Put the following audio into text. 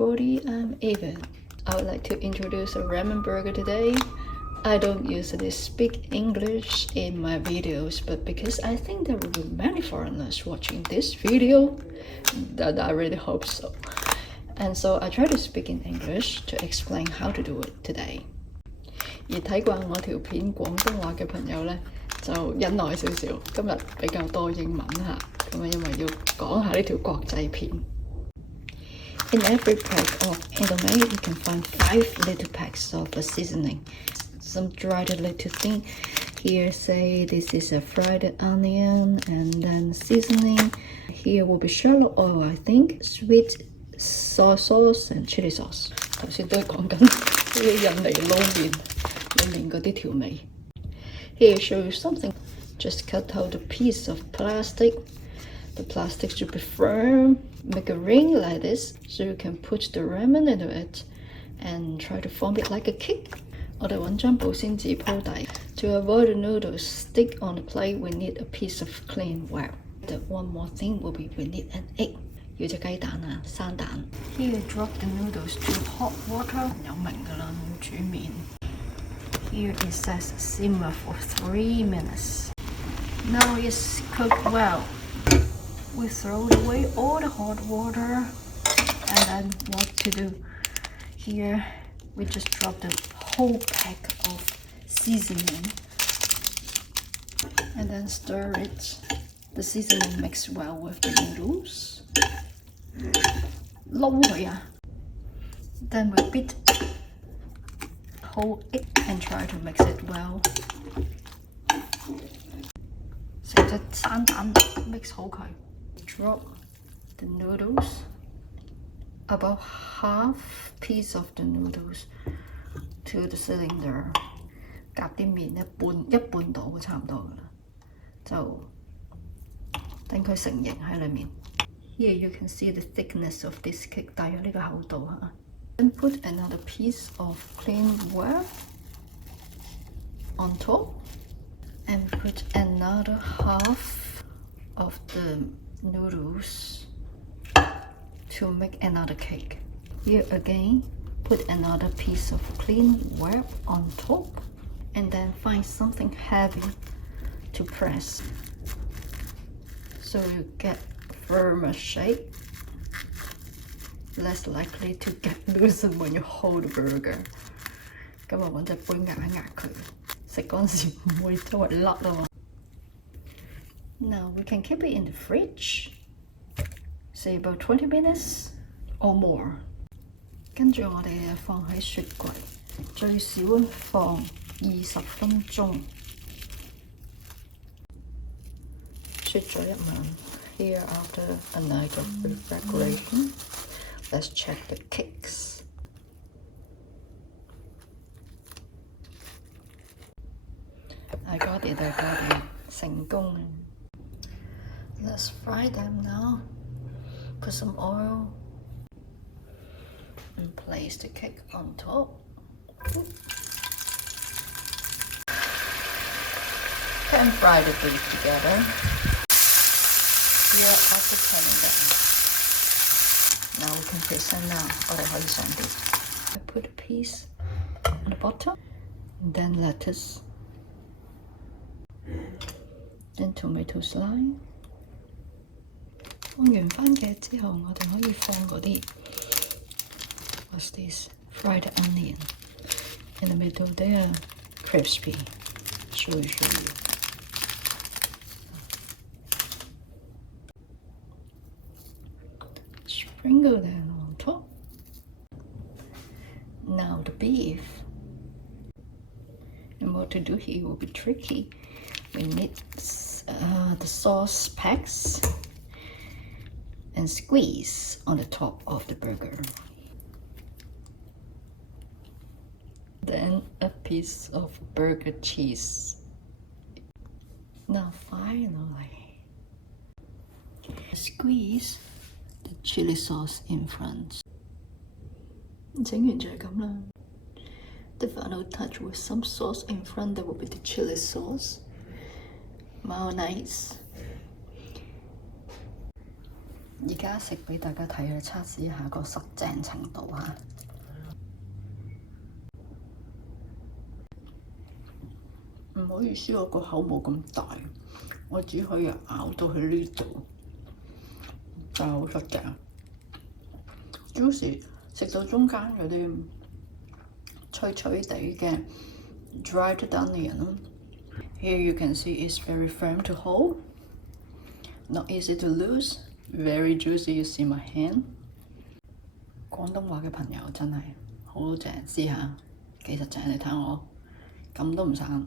everybody, I'm Evan. I would like to introduce a ramen burger today. I don't usually speak English in my videos, but because I think there will be many foreigners watching this video, that I really hope so. And so I try to speak in English to explain how to do it today. 而睇慣我條片廣東話嘅朋友呢，就忍耐少少，今日比較多英文嚇，咁因為要講下呢條國際片。In every pack of edamame, you can find 5 little packs of a seasoning. Some dried little thing. Here say this is a fried onion and then seasoning. Here will be shallot oil, I think, sweet soy sauce and chili sauce. 頭先都係講緊啲印尼撈麵裡面嗰啲調味。Here show you something. Just cut out a piece of plastic. The plastic should be firm. Make a ring like this so you can put the ramen into it and try to form it like a cake. 我哋揾張保鮮紙鋪底。To avoid the noodles stick on the plate, we need a piece of clean wrap. The one more thing will be we need an egg. 要隻雞蛋啊，生蛋。Here drop the noodles to hot water. 有明㗎啦，要煮麵。Here it says simmer for 3 minutes. Now it's cooked well. We throw away all the hot water, and then what to do? Here we just drop the whole pack of seasoning and then stir it. The seasoning mix well with the noodles. 撈佢啊! Then we beat whole egg and try to mix it well. 成隻生蛋 mix 好佢。Drop the noodles, about half piece of the noodles to the cylinder. 夾啲麵一半到差唔多㗎啦，就等佢成型喺裡面。Here you can see the thickness of this cake， 大約呢個厚度嚇。Then put another piece of clean wrap on top and put another half of the noodles to make another cake. Here again, put another piece of clean wrap on top and then find something heavy to press so you get firmer shape, less likely to get loosened when you hold the burger. 咁我揾隻杯壓一壓佢，食嗰陣時唔會周圍甩啊嘛。Now we can keep it in the fridge, say about 20 minutes or more. 跟住我哋放喺雪櫃，最少放20分鐘。雪咗一晚。Here after a night of refrigeration, let's check the cakes. I got it. 成功。Let's fry them now. Put some oil and place the cake on top. Pan fry the beef together. Here after turning them. Now we can present now. 我哋可以上碟。I put a piece on the bottom, and then lettuce, then tomato slice. 放完番茄之後，我哋可以放嗰啲 What's this? Fried onion. In the middle there, crispy. Show you. Sprinkle them on top. Now the beef. And what to do here will be tricky. We need the sauce packs and squeeze on the top of the burger. Then a piece of burger cheese. Now finally, squeeze the chili sauce in front. 整完就係咁啦。The final touch with some sauce in front, that will be the chili sauce, mayonnaise, 而家食俾大家睇啊，測試下個實淨程度嚇。唔好意思，我個口冇咁大，我只可以咬到去呢度，但係好實淨。juicy 食到中間有啲脆脆地嘅 dried onion 咯。Here you can see it's very firm to hold, not easy to lose, very juicy. You see my hand。廣東話嘅朋友真係好正，試下幾實淨，你睇我咁都唔散。